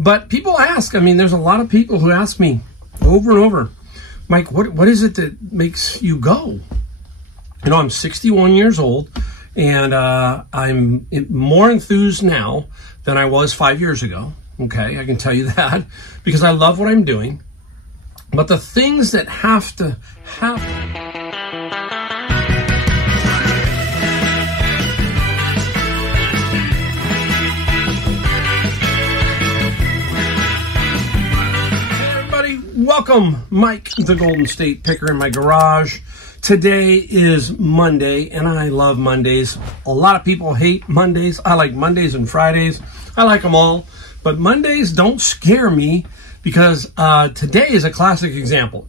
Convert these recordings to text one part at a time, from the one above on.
But people ask, I mean, there's a lot of people who ask me over and over, Mike, what is it that makes you go? You know, I'm 61 years old, and I'm more enthused now than I was 5 years ago. Okay, I can tell you that because I love what I'm doing. But the things that have to happen. Welcome, Mike, the Golden State Picker in my garage. Today is Monday, and I love Mondays. A lot of people hate Mondays. I like Mondays and Fridays. I like them all. But Mondays don't scare me because today is a classic example.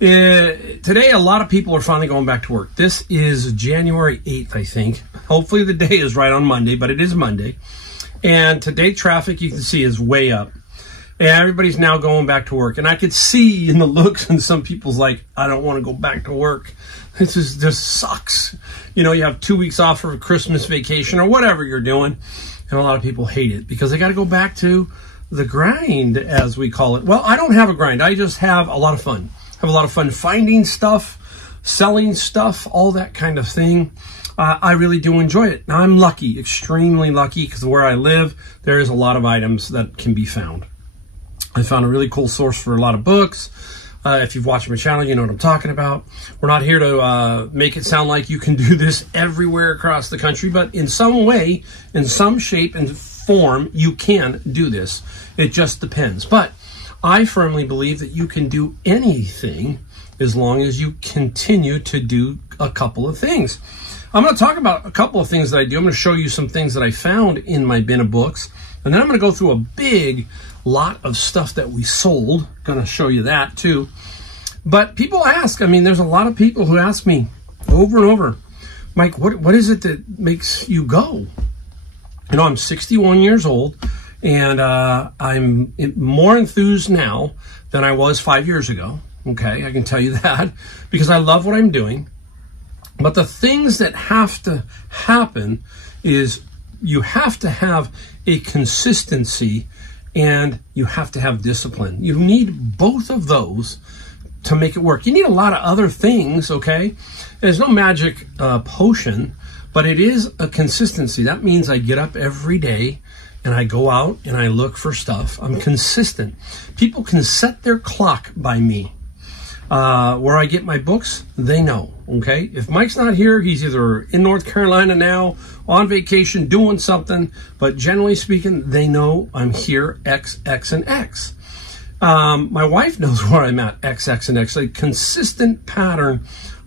Today, a lot of people are finally going back to work. This is January 8th, I think. Hopefully the day is right on Monday, but it is Monday. And today, traffic, you can see, is way up. And everybody's now going back to work. And I could see in the looks in some people's like, I don't want to go back to work. This just sucks. You know, you have 2 weeks off for Christmas vacation or whatever you're doing. And a lot of people hate it because they got to go back to the grind, as we call it. Well, I don't have a grind. I just have a lot of fun. I have a lot of fun finding stuff, selling stuff, all that kind of thing. I really do enjoy it. Now, I'm lucky, extremely lucky, because where I live, there is a lot of items that can be found. I found a really cool source for a lot of books. If you've watched my channel, you know what I'm talking about. We're not here to make it sound like you can do this everywhere across the country, but in some way, in some shape and form, you can do this. It just depends. But I firmly believe that you can do anything as long as you continue to do a couple of things. I'm going to talk about a couple of things that I do. I'm going to show you some things that I found in my bin of books, and then I'm going to go through a big lot of stuff that we sold. Going to show you that too. But people ask, I mean, there's a lot of people who ask me over and over, Mike, what is it that makes you go? You know, I'm 61 years old, and I'm more enthused now than I was 5 years ago. Okay, I can tell you that because I love what I'm doing. But the things that have to happen is you have to have a consistency and you have to have discipline. You need both of those to make it work. You need a lot of other things, okay? There's no magic potion, but it is a consistency. That means I get up every day and I go out and I look for stuff. I'm consistent. People can set their clock by me. Where I get my books, they know, okay? If Mike's not here, he's either in North Carolina now, on vacation, doing something, but generally speaking, they know I'm here, X, X, and X. My wife knows where I'm at, X, X, and X, a consistent pattern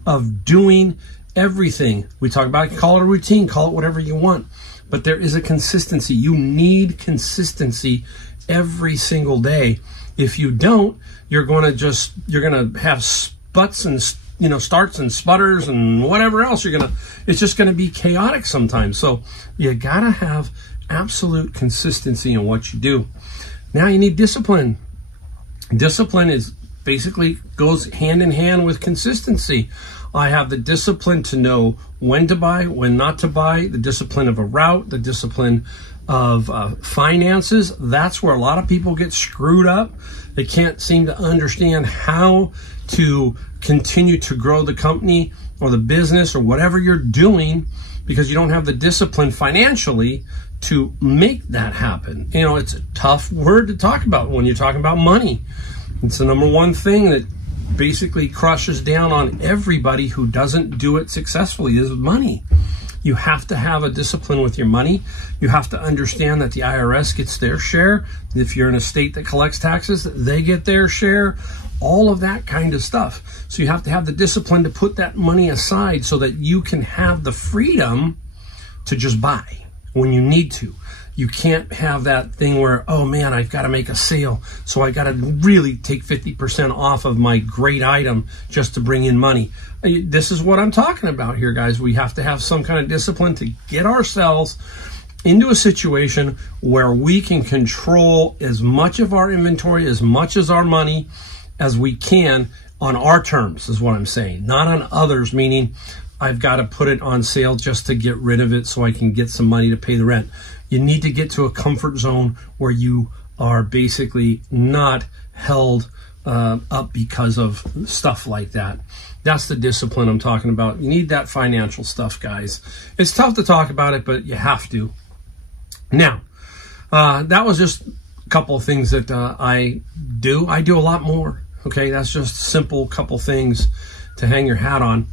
of doing everything. We talk about it, call it a routine, call it whatever you want, but there is a consistency. You need consistency every single day. If you don't, you're going to have sputs and, you know, starts and sputters and whatever else it's just going to be chaotic sometimes. So you got to have absolute consistency in what you do. Now you need discipline. Discipline is basically goes hand in hand with consistency. I have the discipline to know when to buy, when not to buy, the discipline of a route, the discipline of finances. That's where a lot of people get screwed up. They can't seem to understand how to continue to grow the company or the business or whatever you're doing because you don't have the discipline financially to make that happen. You know, it's a tough word to talk about when you're talking about money. It's the number one thing that basically crushes down on everybody who doesn't do it successfully is money. You have to have a discipline with your money. You have to understand that the IRS gets their share. If you're in a state that collects taxes, they get their share. All of that kind of stuff. So you have to have the discipline to put that money aside so that you can have the freedom to just buy when you need to. You can't have that thing where, oh man, I've got to make a sale, so I got to really take 50% off of my great item just to bring in money. This is what I'm talking about here, guys. We have to have some kind of discipline to get ourselves into a situation where we can control as much of our inventory, as much as our money as we can on our terms, is what I'm saying. Not on others, meaning I've got to put it on sale just to get rid of it so I can get some money to pay the rent. You need to get to a comfort zone where you are basically not held up because of stuff like that. That's the discipline I'm talking about. You need that financial stuff, guys. It's tough to talk about it, but you have to. Now, that was just a couple of things that I do. I do a lot more. Okay, that's just a simple couple things to hang your hat on.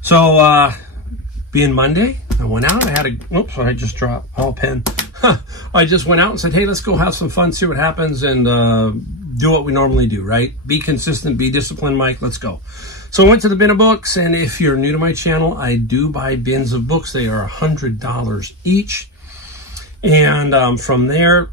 So, being Monday, I went out. I had a, oops, I just dropped a pen. I just went out and said, hey, let's go have some fun, see what happens, and do what we normally do, right? Be consistent, be disciplined, Mike. Let's go. So I went to the bin of books, and if you're new to my channel, I do buy bins of books. They are $100 each. And from there,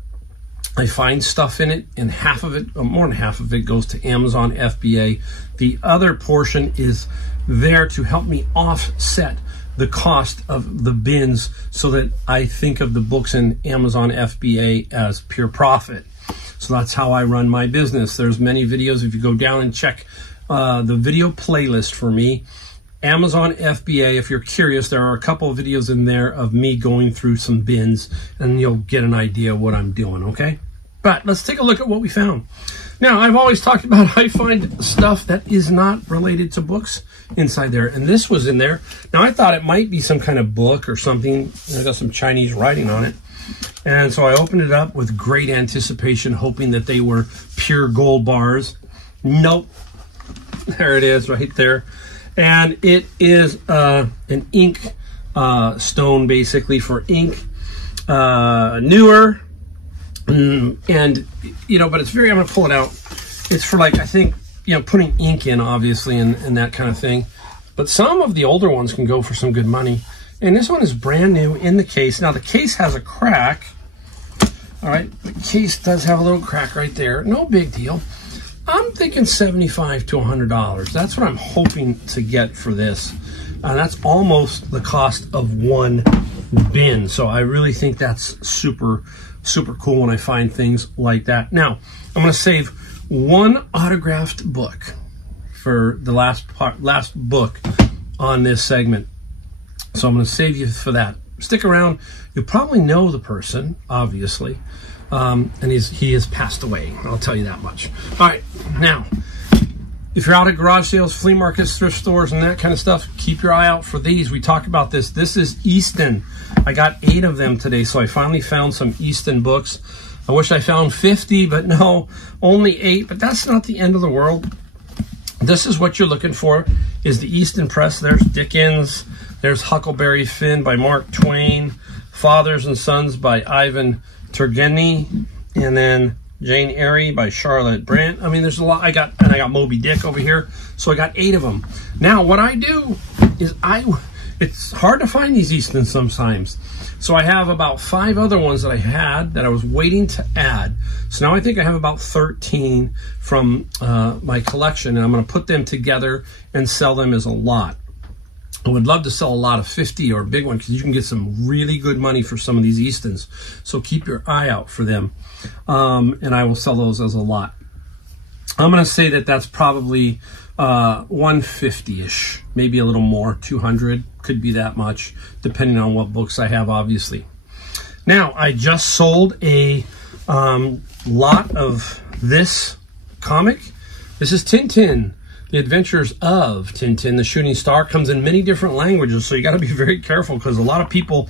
I find stuff in it, and half of it, more than half of it, goes to Amazon FBA. The other portion is there to help me offset the cost of the bins so that I think of the books in Amazon FBA as pure profit. So that's how I run my business. There's many videos. If you go down and check the video playlist for me, Amazon FBA, if you're curious, there are a couple of videos in there of me going through some bins, and you'll get an idea of what I'm doing, okay? But let's take a look at what we found. Now, I've always talked about I find stuff that is not related to books inside there, and this was in there. Now, I thought it might be some kind of book or something. I got some Chinese writing on it. And so I opened it up with great anticipation, hoping that they were pure gold bars. Nope. There it is right there. And it is an ink stone, basically, for ink. Newer. And, you know, but it's very, I'm going to pull it out. It's for, like, I think, you know, putting ink in, obviously, and that kind of thing. But some of the older ones can go for some good money. And this one is brand new in the case. Now, the case has a crack. All right, the case does have a little crack right there. No big deal. I'm thinking $75 to $100. That's what I'm hoping to get for this. That's almost the cost of one bin. So I really think that's super, super cool when I find things like that. Now, I'm going to save one autographed book for the last book on this segment. So I'm going to save you for that. Stick around. You probably know the person, obviously, and he has passed away. I'll tell you that much. All right, now, if you're out at garage sales, flea markets, thrift stores, and that kind of stuff, keep your eye out for these. We talked about this. This is Easton. I got 8 of them today, so I finally found some Easton books. I wish I found 50, but no, only 8. But that's not the end of the world. This is what you're looking for, is the Easton Press. There's Dickens. There's Huckleberry Finn by Mark Twain. Fathers and Sons by Ivan Turgenev. And then Jane Eyre by Charlotte Brandt. I mean, there's a lot. I got Moby Dick over here. So I got 8 of them. Now, what I do is it's hard to find these Eastons sometimes. So I have about 5 other ones that I had that I was waiting to add. So now I think I have about 13 from my collection, and I'm going to put them together and sell them as a lot. I would love to sell a lot of 50 or a big one, because you can get some really good money for some of these Eastons. So keep your eye out for them. And I will sell those as a lot. I'm going to say that that's probably 150-ish, maybe a little more, 200, could be that much, depending on what books I have, obviously. Now, I just sold a lot of this comic. This is Tintin. The Adventures of Tintin, the Shooting Star, comes in many different languages, so you got to be very careful, because a lot of people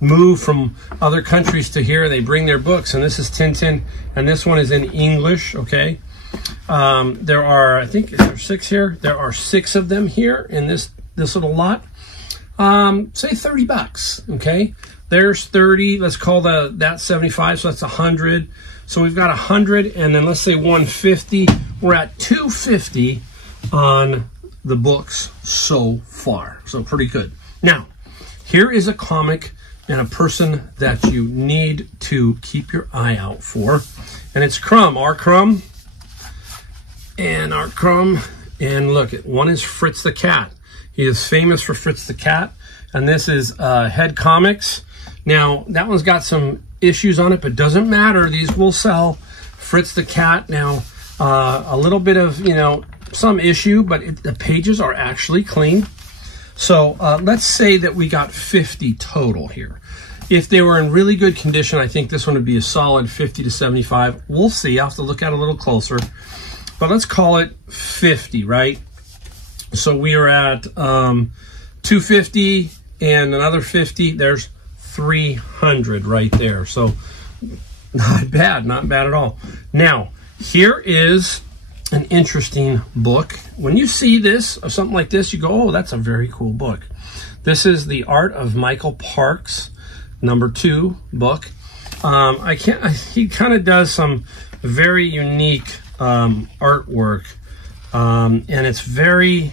move from other countries to here. They bring their books, and this is Tintin, and this one is in English, okay? There are, I think, is there 6 here? There are 6 of them here in this little lot. Say $30, okay? There's 30. Let's call that 75, so that's 100. So we've got 100, and then let's say 150. We're at 250 on the books so far. So pretty good. Now, here is a comic and a person that you need to keep your eye out for. And it's Crumb, R. Crumb. And R. Crumb. And look, one is Fritz the Cat. He is famous for Fritz the Cat. And this is Head Comics. Now, that one's got some issues on it, but doesn't matter. These will sell. Fritz the Cat. Now, a little bit of, you know, some issue, but the pages are actually clean. So let's say that we got 50 total here. If they were in really good condition, I think this one would be a solid 50 to 75. We'll see. I'll have to look at it a little closer. But let's call it 50, right? So we are at 250 and another 50. There's 300 right there. So not bad, not bad at all. Now, here is an interesting book. When you see this or something like this, you go, oh, that's a very cool book. This is The Art of Michael Parks, #2 book. He kind of does some very unique artwork, and it's very,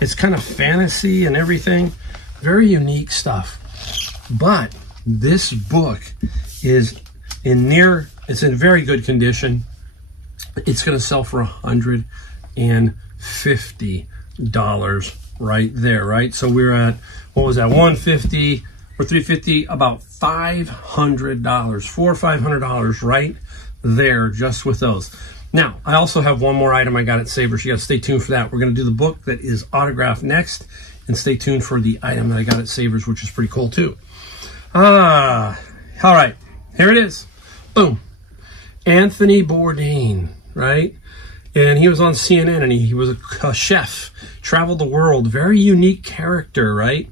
it's kind of fantasy and everything, very unique stuff. But this book is it's in very good condition. It's going to sell for $150 right there, right? So we're at, what was that, 150 or 350, about $500, $400 or $500 right there just with those. Now, I also have one more item I got at Savers. You got to stay tuned for that. We're going to do the book that is autographed next, and stay tuned for the item that I got at Savers, which is pretty cool too. All right, here it is. Boom. Anthony Bourdain, right? And he was on CNN, and he was a chef, traveled the world, very unique character, right?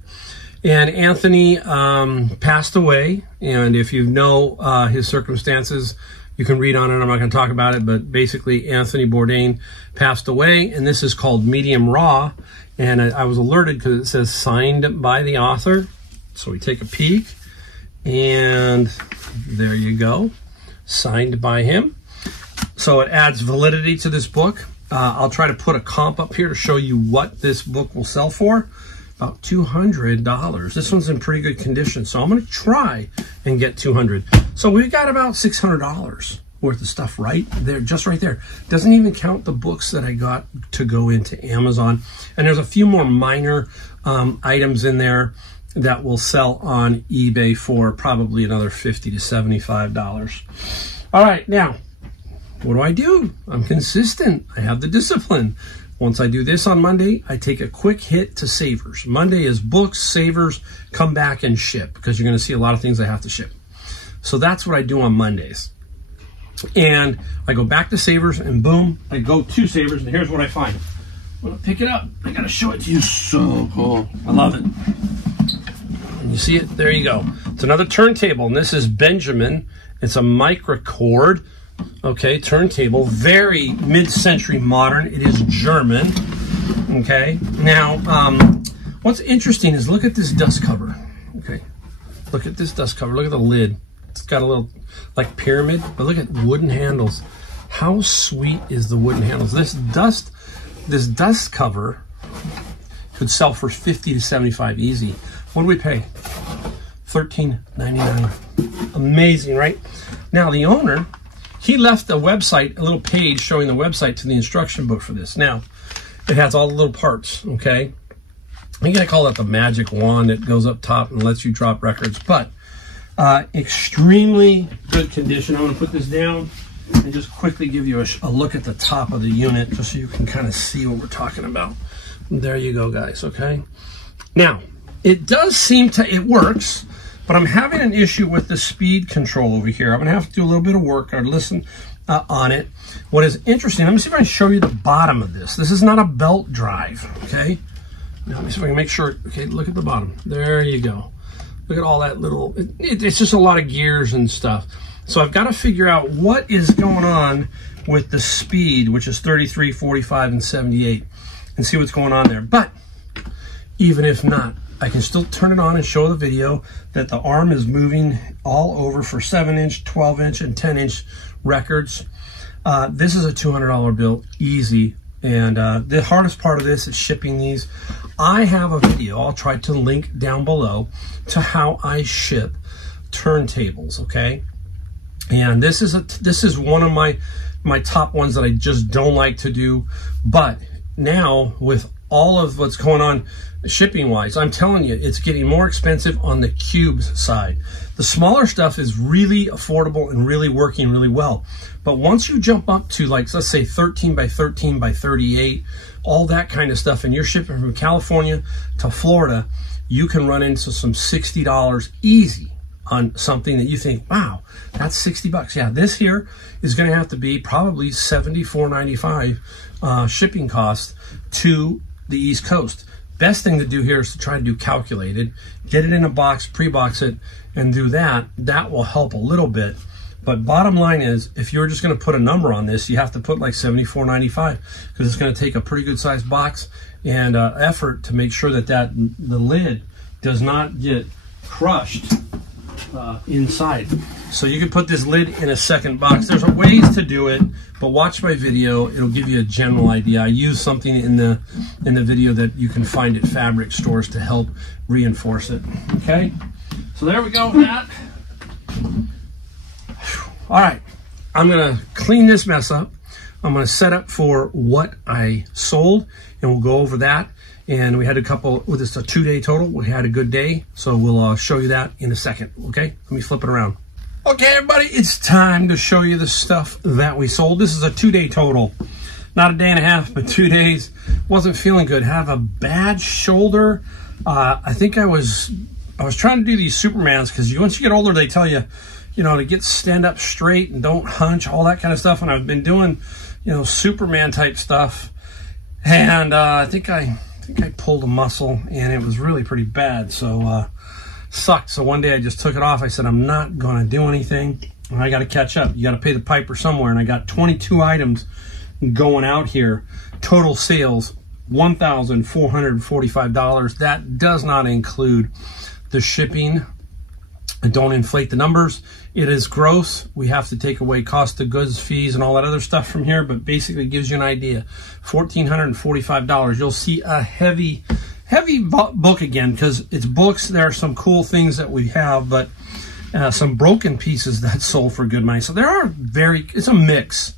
And Anthony passed away, and if you know his circumstances, you can read on it. I'm not going to talk about it, but basically Anthony Bourdain passed away, and this is called Medium Raw, and I was alerted because it says signed by the author. So we take a peek, and there you go, signed by him. So it adds validity to this book. I'll try to put a comp up here to show you what this book will sell for. About $200. This one's in pretty good condition, so I'm going to try and get $200. So we've got about $600 worth of stuff right there, just right there. Doesn't even count the books that I got to go into Amazon. And there's a few more minor items in there that will sell on eBay for probably another $50 to $75. All right, now, what do? I'm consistent. I have the discipline. Once I do this on Monday, I take a quick hit to Savers. Monday is books, Savers, come back and ship, because you're going to see a lot of things I have to ship. So that's what I do on Mondays. And I go back to Savers, and boom, I go to Savers, and here's what I find. I'm going to pick it up. I got to show it to you. So cool. I love it. And you see it? There you go. It's another turntable, and this is Benjamin. It's a microcord. Okay, turntable, very mid-century modern. It is German. Okay, now what's interesting is look at this dust cover. Okay, look at this dust cover. Look at the lid. It's got a little like pyramid, but look at wooden handles. How sweet is the wooden handles? This dust cover could sell for $50 to $75 easy. What do we pay? $13.99. Amazing, right? Now the owner, he left a website, a little page showing the website to the instruction book for this. Now, it has all the little parts, okay? I'm going to call that the magic wand that goes up top and lets you drop records, but extremely good condition. I'm going to put this down and just quickly give you a look at the top of the unit just so you can kind of see what we're talking about. There you go, guys, okay? Now, it does seem to, it works, but I'm having an issue with the speed control over here. I'm going to have to do a little bit of work or listen on it. What is interesting, let me see if I can show you the bottom of this. This is not a belt drive, okay? Now, let me see if I can make sure, okay, look at the bottom. There you go. Look at all that little, it's just a lot of gears and stuff. So I've got to figure out what is going on with the speed, which is 33, 45, and 78, and see what's going on there. But even if not, I can still turn it on and show the video that the arm is moving all over for 7-inch, 12-inch, and 10-inch records. This is a $200 bill, easy. And the hardest part of this is shipping these. I have a video, I'll try to link down below, to how I ship turntables, okay? And this is one of my top ones that I just don't like to do. But now with all of what's going on shipping wise, I'm telling you, it's getting more expensive on the cubes side. The smaller stuff is really affordable and really working really well. But once you jump up to, like, let's say 13 by 13 by 38, all that kind of stuff, and you're shipping from California to Florida, you can run into some $60 easy on something that you think, wow, that's 60 bucks. Yeah, this here is going to have to be probably $74.95 shipping cost to the East Coast. Best thing to do here is to try to do calculated, get it in a box, pre-box it, and do that. That will help a little bit. But bottom line is, if you're just going to put a number on this, you have to put like $74.95 because it's going to take a pretty good sized box and effort to make sure that the lid does not get crushed inside. So you can put this lid in a second box. There's ways to do it, but watch my video. It'll give you a general idea. I use something in the video that you can find at fabric stores to help reinforce it. Okay, so there we go with that. All right, I'm gonna clean this mess up. I'm gonna set up for what I sold, and we'll go over that. And we had a couple, well, this is a 2-day total. We had a good day, so we'll show you that in a second, okay? Let me flip it around. Okay, everybody, it's time to show you the stuff that we sold. This is a 2-day total. Not a day and a half, but 2 days. Wasn't feeling good. Have a bad shoulder. I think I was trying to do these Supermans, because once you get older, they tell you, to stand up straight and don't hunch, all that kind of stuff. And I've been doing, Superman type stuff. And I think I pulled a muscle, and it was really pretty bad. So sucked. So one day I just took it off. I said, I'm not going to do anything. And I got to catch up. You got to pay the piper somewhere. And I got 22 items going out here. Total sales, $1,445. That does not include the shipping. And don't inflate the numbers. It is gross. We have to take away cost of goods, fees, and all that other stuff from here, but basically gives you an idea. $1,445. You'll see a heavy book again, because it's books. There are some cool things that we have, but some broken pieces that sold for good money. So it's a mix,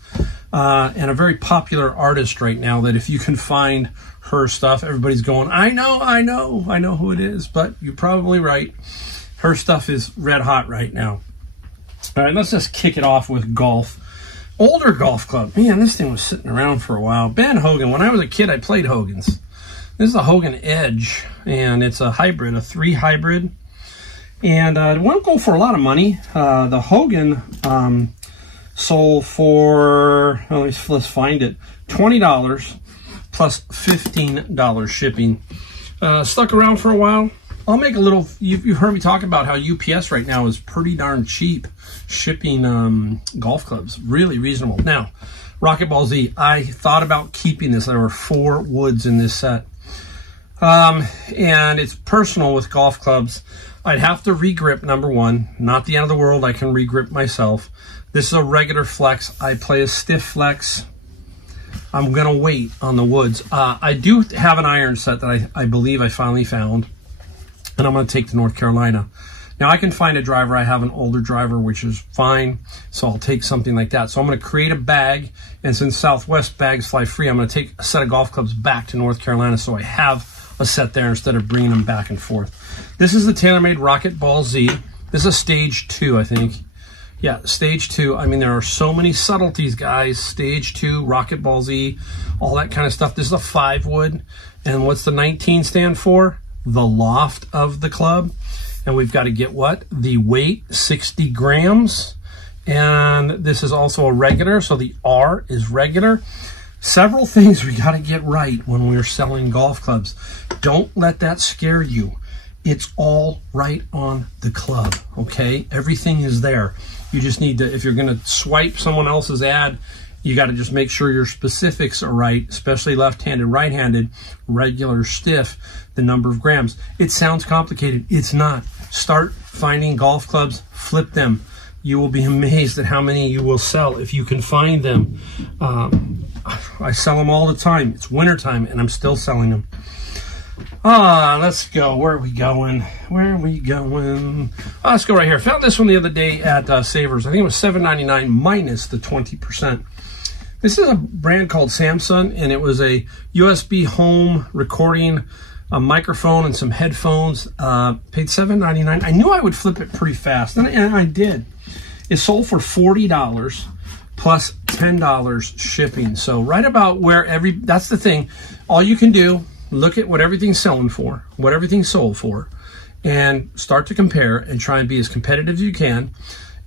and a very popular artist right now that if you can find her stuff, everybody's going, I know who it is, but you're probably right. Her stuff is red hot right now. All right, let's just kick it off with golf. Older golf club. Man, this thing was sitting around for a while. Ben Hogan. When I was a kid, I played Hogan's. This is a Hogan Edge, and it's a hybrid, a 3 hybrid. And it won't go for a lot of money. The Hogan sold for, let's find it, $20 plus $15 shipping. Stuck around for a while. I'll make a little, you've heard me talk about how UPS right now is pretty darn cheap shipping golf clubs. Really reasonable. Now, Rocket Ball Z, I thought about keeping this. There were 4 woods in this set. And it's personal with golf clubs. I'd have to regrip, number one. Not the end of the world. I can regrip myself. This is a regular flex. I play a stiff flex. I'm going to wait on the woods. I do have an iron set that I believe I finally found. And I'm going to take to North Carolina. Now, I can find a driver. I have an older driver, which is fine. So I'll take something like that. So I'm going to create a bag. And since Southwest bags fly free, I'm going to take a set of golf clubs back to North Carolina so I have a set there instead of bringing them back and forth. This is the TaylorMade Rocket Ball Z. This is a stage 2, I think. Yeah, stage 2. I mean, there are so many subtleties, guys. Stage 2, Rocket Ball Z, all that kind of stuff. This is a 5 wood. And what's the 19 stand for? The loft of the club. And we've got to get what? The weight, 60 grams. And this is also a regular, so the R is regular. Several things we got to get right when we're selling golf clubs. Don't let that scare you. It's all right on the club, okay? Everything is there. You just need to, if you're going to swipe someone else's ad, you got to just make sure your specifics are right, especially left-handed, right-handed, regular, stiff, the number of grams. It sounds complicated. It's not. Start finding golf clubs, flip them. You will be amazed at how many you will sell if you can find them. I sell them all the time. It's wintertime, and I'm still selling them. Let's go. Where are we going? Where are we going? Let's go right here. Found this one the other day at Savers. I think it was $7.99 minus the 20%. This is a brand called Samsung, and it was a USB home recording, a microphone, and some headphones. Paid $7.99. I knew I would flip it pretty fast, and I did. It sold for $40 plus $10 shipping. So right about where that's the thing. All you can do, look at what everything's selling for, what everything's sold for, and start to compare and try and be as competitive as you can,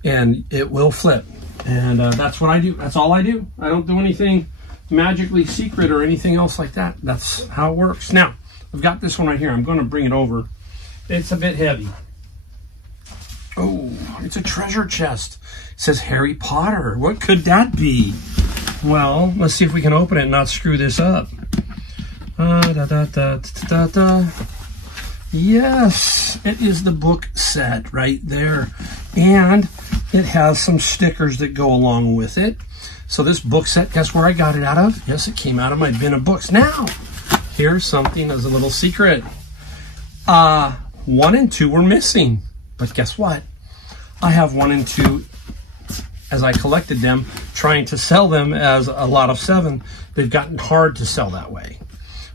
and it will flip. And that's what I do. That's all I do. I don't do anything magically secret or anything else like that. That's how it works. Now, I've got this one right here. I'm going to bring it over. It's a bit heavy. Oh, it's a treasure chest. It says Harry Potter. What could that be? Well, let's see if we can open it and not screw this up. Yes, it is the book set right there. And it has some stickers that go along with it. So this book set, guess where I got it out of? Yes, it came out of my bin of books. Now, here's something as a little secret. 1 and 2 were missing. But guess what? I have 1 and 2 as I collected them, trying to sell them as a lot of 7. They've gotten hard to sell that way.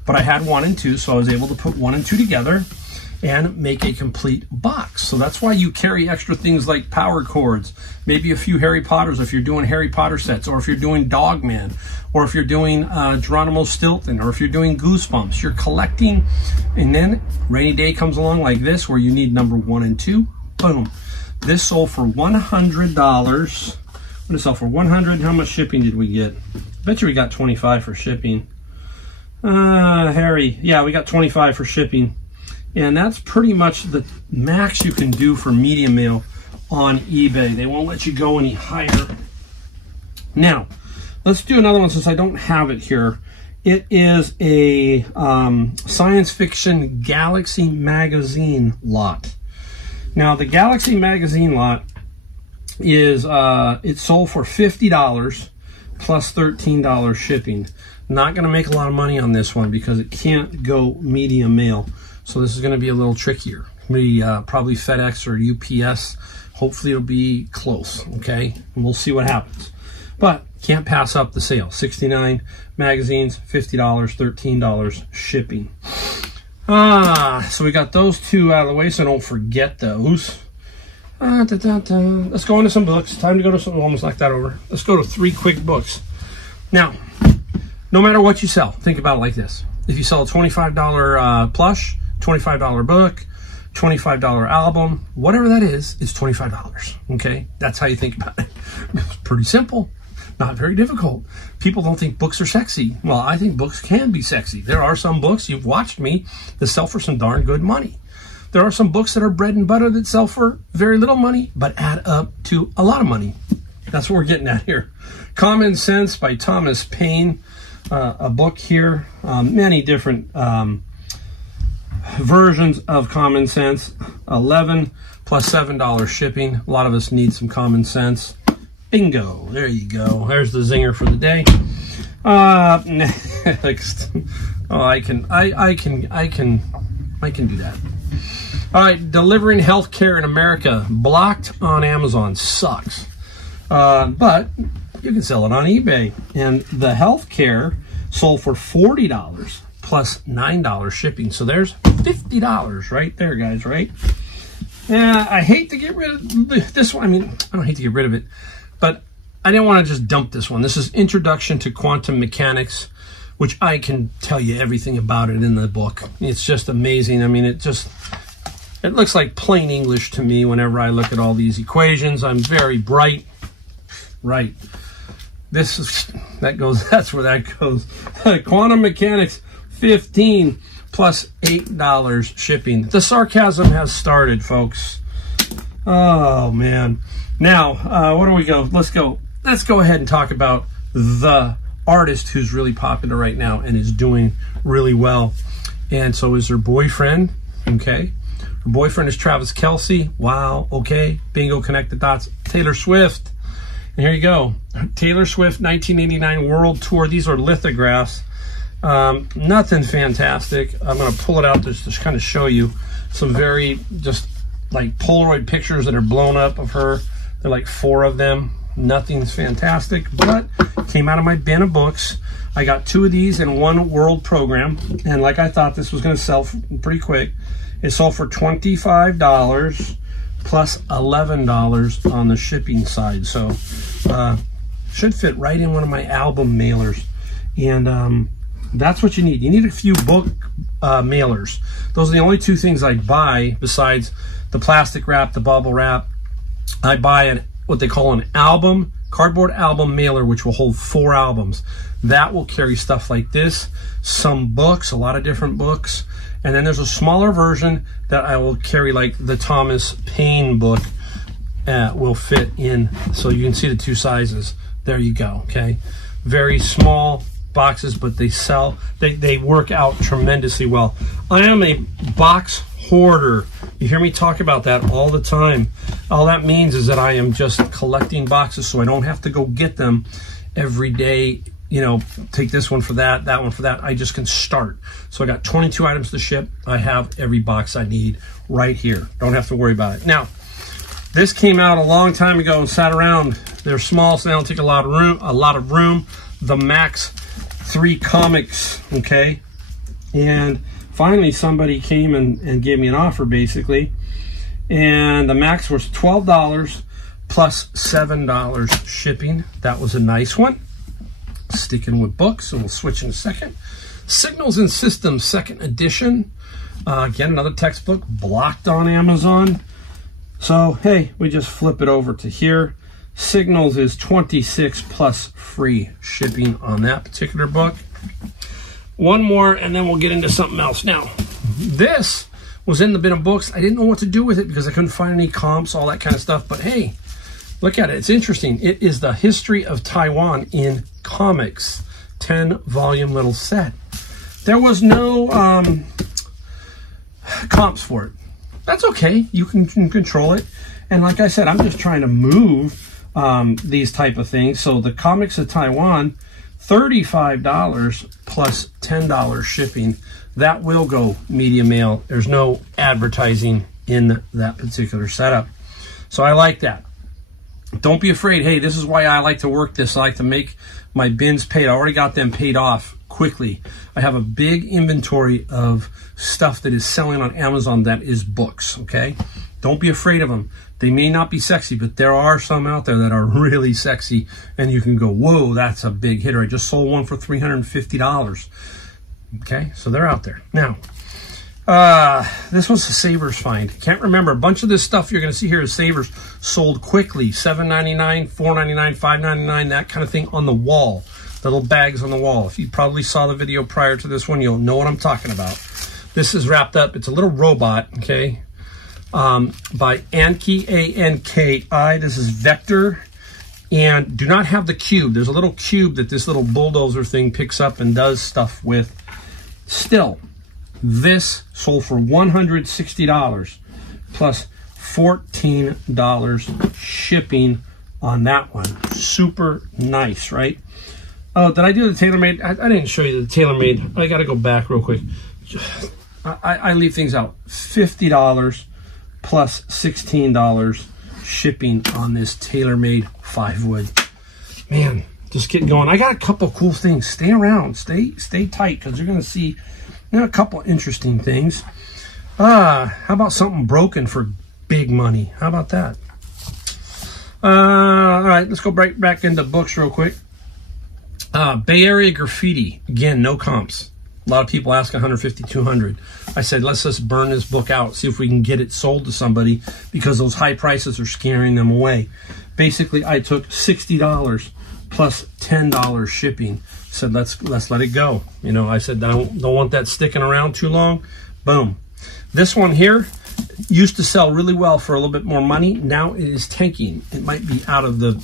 But I had 1 and 2, so I was able to put 1 and 2 together and make a complete box. So that's why you carry extra things like power cords, maybe a few Harry Potters if you're doing Harry Potter sets, or if you're doing Dogman, or if you're doing Geronimo Stilton, or if you're doing Goosebumps. You're collecting, and then rainy day comes along like this where you need number 1 and 2. Boom. This sold for $100. What did it sell for? $100. How much shipping did we get? I bet you we got $25 for shipping. Harry, yeah, we got $25 for shipping. And that's pretty much the max you can do for medium mail on eBay. They won't let you go any higher. Now, let's do another one since I don't have it here. It is a science fiction Galaxy magazine lot. Now, the Galaxy magazine lot is, it sold for $50 plus $13 shipping. Not going to make a lot of money on this one because it can't go medium mail. So this is going to be a little trickier. Maybe probably FedEx or UPS. Hopefully it'll be close, okay? And we'll see what happens. But can't pass up the sale. 69 magazines, $50, $13 shipping. So we got those 2 out of the way, so don't forget those. Let's go into some books. Time to go to some, almost knocked that over. Let's go to 3 quick books. Now, no matter what you sell, think about it like this. If you sell a $25 plush, $25 book, $25 album, whatever that is, it's $25, okay? That's how you think about it. It's pretty simple, not very difficult. People don't think books are sexy. Well, I think books can be sexy. There are some books, you've watched me, that sell for some darn good money. There are some books that are bread and butter that sell for very little money, but add up to a lot of money. That's what we're getting at here. Common Sense by Thomas Paine. A book here, many different versions of Common Sense. 11 plus $7 shipping. A lot of us need some common sense. Bingo! There you go. There's the zinger for the day. Next, oh, I can do that. All right, delivering healthcare in America, blocked on Amazon. Sucks, but you can sell it on eBay. And the healthcare sold for $40 plus $9 shipping. So there's $50 right there, guys, right? Yeah, I hate to get rid of this one. I mean, I don't hate to get rid of it, but I didn't want to just dump this one. This is Introduction to Quantum Mechanics, which I can tell you everything about it in the book. It's just amazing. I mean, it looks like plain English to me whenever I look at all these equations. I'm very bright. Right. That's where that goes. Quantum Mechanics, 15 plus $8 shipping. The sarcasm has started, folks. Oh man. Now, where do we go? Let's go ahead and talk about the artist who's really popular right now and is doing really well. And so is her boyfriend, okay? Her boyfriend is Travis Kelce. Wow, okay. Bingo, connect the dots. Taylor Swift. And here you go. Taylor Swift 1989 World Tour. These are lithographs. Nothing fantastic. I'm going to pull it out just to kind of show you some very just like Polaroid pictures that are blown up of her. There are like 4 of them. Nothing's fantastic, but came out of my bin of books. I got 2 of these in one world program, and like I thought this was going to sell pretty quick. It sold for $25 plus $11 on the shipping side, so should fit right in one of my album mailers. And that's what you need. You need a few mailers. Those are the only two things I buy besides the plastic wrap, the bubble wrap. I buy what they call an album, cardboard album mailer, which will hold 4 albums. That will carry stuff like this, some books, a lot of different books. And then there's a smaller version that I will carry, like the Thomas Paine book will fit in. So you can see the 2 sizes. There you go, okay? Very small boxes, but they sell, they work out tremendously well. I am a box hoarder. You hear me talk about that all the time. All that means is that I am just collecting boxes so I don't have to go get them every day. You know, take this one for that, that one for that. I just can start. So I got 22 items to ship. I have every box I need right here. Don't have to worry about it. Now, this came out a long time ago and sat around. They're small, so they don't take a lot of room. The Max 3 comics, okay? And finally somebody came and gave me an offer, basically. And the Max was $12 plus $7 shipping. That was a nice one. Sticking with books, and we'll switch in a second. Signals and Systems, 2nd edition. Again, another textbook, blocked on Amazon. So, hey, we just flip it over to here. Signals is $26 plus free shipping on that particular book. One more, and then we'll get into something else. Now, this was in the bin of books. I didn't know what to do with it because I couldn't find any comps, all that kind of stuff. But hey, look at it. It's interesting. It is the History of Taiwan in Comics, 10-volume little set. There was no comps for it. That's okay. You can control it. And like I said, I'm just trying to move these type of things. So the Comics of Taiwan, $35 plus $10 shipping. That will go media mail. There's no advertising in that particular setup. So I like that. Don't be afraid. Hey, this is why I like to work this. I like to make my bins paid. I already got them paid off quickly. I have a big inventory of stuff that is selling on Amazon that is books, okay? Don't be afraid of them. They may not be sexy, but there are some out there that are really sexy, and you can go, whoa, that's a big hitter. I just sold one for $350. Okay, so they're out there. Now, this was a Savers find. Can't remember. A bunch of this stuff you're going to see here is Savers sold quickly. $7.99, $4.99, $5.99, that kind of thing on the wall. Little bags on the wall. If you probably saw the video prior to this one, you'll know what I'm talking about. This is wrapped up. It's a little robot, okay, by Anki, A-N-K-I. This is Vector. And do not have the cube. There's a little cube that this little bulldozer thing picks up and does stuff with. Still, this sold for $160 plus $14 shipping on that one. Super nice, right? Oh, did I do the TaylorMade? I didn't show you the TaylorMade. I got to go back real quick. I leave things out. $50 plus $16 shipping on this TaylorMade 5-wood. Man, just getting going. I got a couple cool things. Stay around. Stay tight, because you're going to see a couple interesting things. How about something broken for big money? How about that? All right, let's go right back into books real quick. Bay Area Graffiti. Again, no comps. A lot of people ask 150, 200. I said, let's just burn this book out, see if we can get it sold to somebody, because those high prices are scaring them away. Basically, I took $60 plus $10 shipping. Said, let's let it go. You know, I said, I don't want that sticking around too long. Boom. This one here used to sell really well for a little bit more money. Now it is tanking. It might be out of the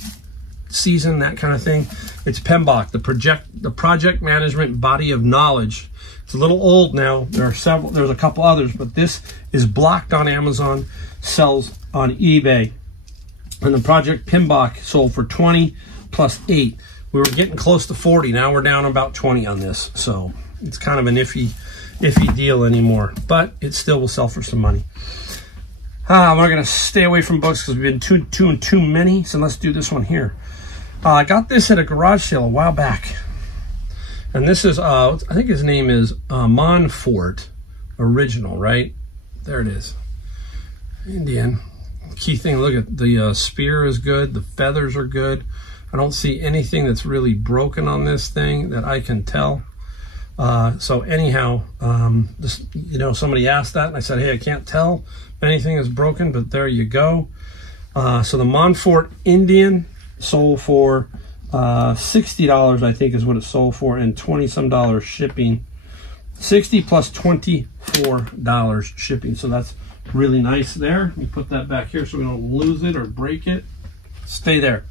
season, that kind of thing. It's PMBOK, the Project Management Body of Knowledge. It's a little old now. There's a couple others, but this is blocked on Amazon, sells on eBay. And the Project PMBOK sold for 20 plus 8. We were getting close to 40. Now we're down about 20 on this. So it's kind of an iffy deal anymore, but it still will sell for some money. We're going to stay away from books because we've been doing too many. So let's do this one here. I got this at a garage sale a while back. And this is, I think his name is Monfort Original, right? There it is. Indian. Key thing, look at the spear is good. The feathers are good. I don't see anything that's really broken on this thing that I can tell. So anyhow, just, you know, somebody asked that, and I said, hey, I can't tell if anything is broken, but there you go. So the Montfort Indian sold for $60, I think is what it sold for, and 20-some dollars shipping. 60 plus $24 shipping. So that's really nice there. Let me put that back here so we don't lose it or break it. Stay there.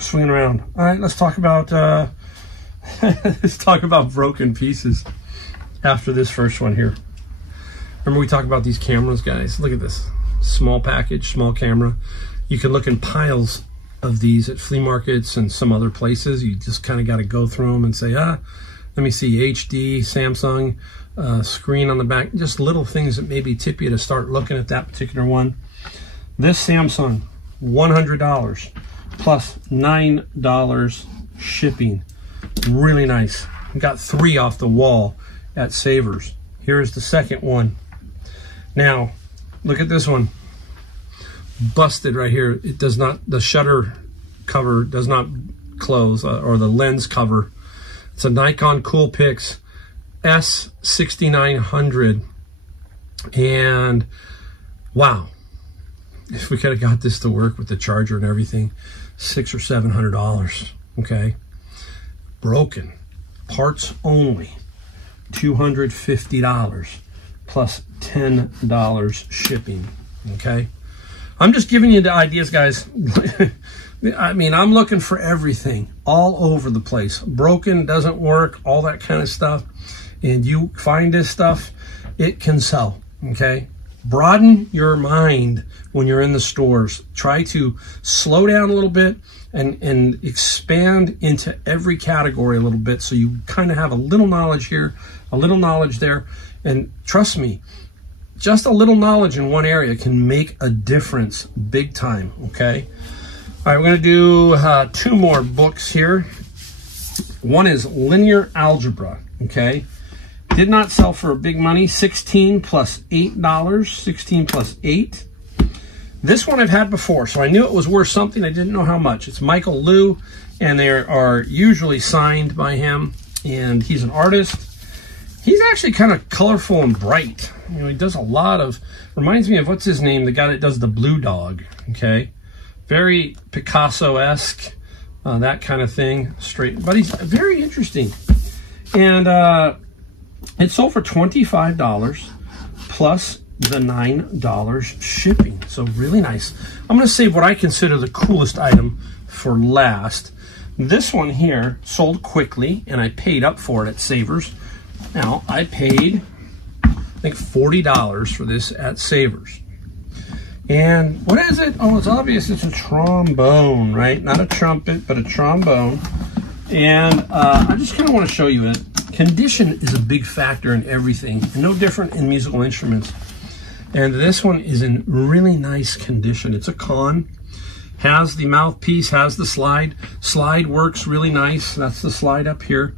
Swinging around. All right, let's talk about broken pieces after this first one here. Remember we talked about these cameras, guys? Look at this. Small package, small camera. You can look in piles of these at flea markets and some other places. You just kind of got to go through them and say, let me see, HD, Samsung, screen on the back. Just little things that maybe tip you to start looking at that particular one. This Samsung, $100 plus $9 shipping. Really nice. We got 3 off the wall at Savers. Here's the second one. Now, look at this one. Busted right here. It does not, the shutter cover does not close, or the lens cover. It's a Nikon Coolpix S6900. And wow, if we could have got this to work with the charger and everything, $600 or $700. Okay, broken, parts only, $250 plus $10 shipping. Okay, I'm just giving you the ideas, guys. I mean, I'm looking for everything all over the place. Broken, doesn't work, all that kind of stuff. And you find this stuff, it can sell. Okay, broaden your mind when you're in the stores. Try to slow down a little bit and expand into every category a little bit, so you kind of have a little knowledge here, a little knowledge there. And trust me, just a little knowledge in one area can make a difference big time. Okay, all right, we're going to do 2 more books here. One is Linear Algebra. Okay, did not sell for big money. 16 plus $8. 16 plus 8. This one I've had before, so I knew it was worth something. I didn't know how much. It's Michael Liu, and they are usually signed by him, and he's an artist. He's actually kind of colorful and bright. You know, he does a lot of, reminds me of, what's his name? The guy that does the Blue Dog. Okay, very Picasso-esque, that kind of thing. Straight, but he's very interesting. And it sold for $25 plus the $9 shipping. So really nice. I'm going to save what I consider the coolest item for last. This one here sold quickly, and I paid up for it at Savers. Now, I paid, I think, $40 for this at Savers. And what is it? Oh, it's obvious it's a trombone, right? Not a trumpet, but a trombone. And I just kind of want to show you it. Condition is a big factor in everything, no different in musical instruments. And this one is in really nice condition. It's a Con, has the mouthpiece, has the slide. Slide works really nice. That's the slide up here.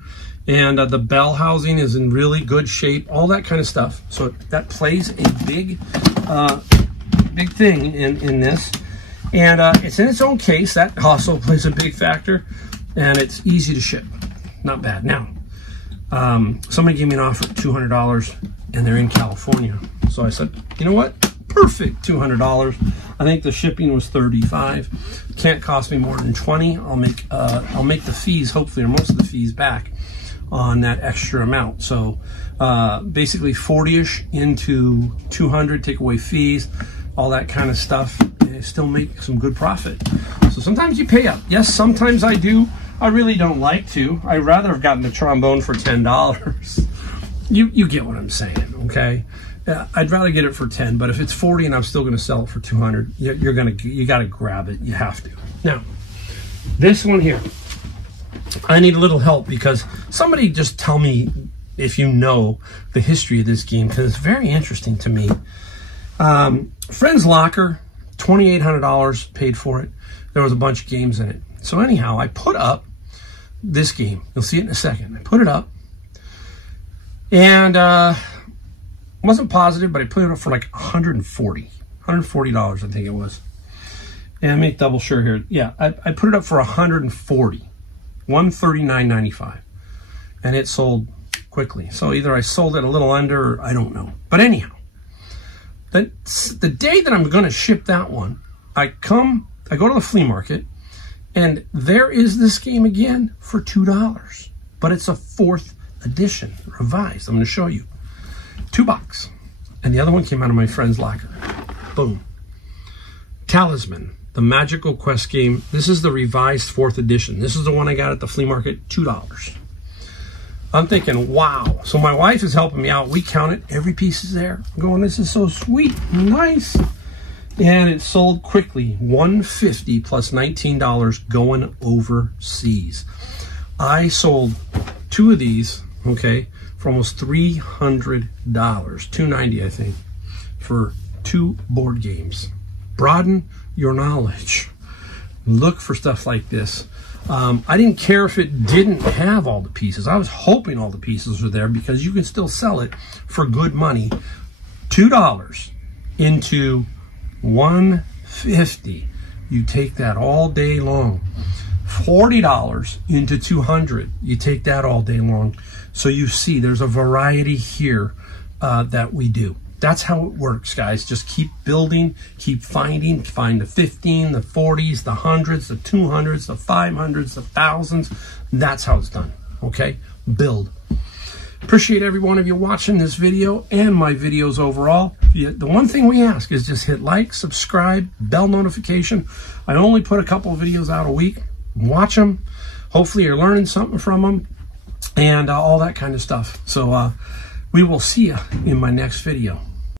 And the bell housing is in really good shape, all that kind of stuff. So that plays a big thing in this. And it's in its own case. That also plays a big factor. And it's easy to ship. Not bad. Now, somebody gave me an offer at $200, and they're in California. So I said, you know what? Perfect, $200. I think the shipping was $35. Can't cost me more than $20. I'll make the fees, hopefully, or most of the fees back on that extra amount. So basically 40-ish into 200, take away fees, all that kind of stuff, and still make some good profit. So sometimes you pay up. Yes, sometimes I do. I really don't like to. I'd rather have gotten the trombone for $10. You get what I'm saying, okay? I'd rather get it for 10, but if it's 40 and I'm still going to sell it for 200, you got to grab it. You have to. Now, this one here, I need a little help, because somebody just tell me if you know the history of this game, because it's very interesting to me. Friend's Locker, $2,800, paid for it. There was a bunch of games in it. So anyhow, I put up this game. You'll see it in a second. I put it up, and wasn't positive, but I put it up for like $140, I think it was. And make double sure here. Yeah, I put it up for $140. $139.95, and it sold quickly. So either I sold it a little under, or I don't know. But anyhow, the day that I'm going to ship that one, I go to the flea market, and there is this game again for $2, but it's a 4th edition, revised. I'm going to show you. $2, and the other one came out of my friend's locker. Boom. Talisman, the Magical Quest game. This is the revised 4th edition. This is the one I got at the flea market, $2. I'm thinking, wow. So my wife is helping me out. We count it. Every piece is there. I'm going, this is so sweet, nice. And it sold quickly, $150 plus $19 going overseas. I sold 2 of these, okay, for almost $300, $290 I think, for 2 board games. Broaden your knowledge. Look for stuff like this. I didn't care if it didn't have all the pieces. I was hoping all the pieces were there because you can still sell it for good money. $2 into $150. You take that all day long. $40 into $200. You take that all day long. So you see there's a variety here that we do. That's how it works, guys. Just keep building, keep finding. Find the 15, the 40s, the 100s, the 200s, the 500s, the 1000s. That's how it's done, okay? Build. Appreciate every one of you watching this video and my videos overall. The one thing we ask is just hit like, subscribe, bell notification. I only put a couple of videos out a week. Watch them. Hopefully you're learning something from them and all that kind of stuff. So we will see you in my next video.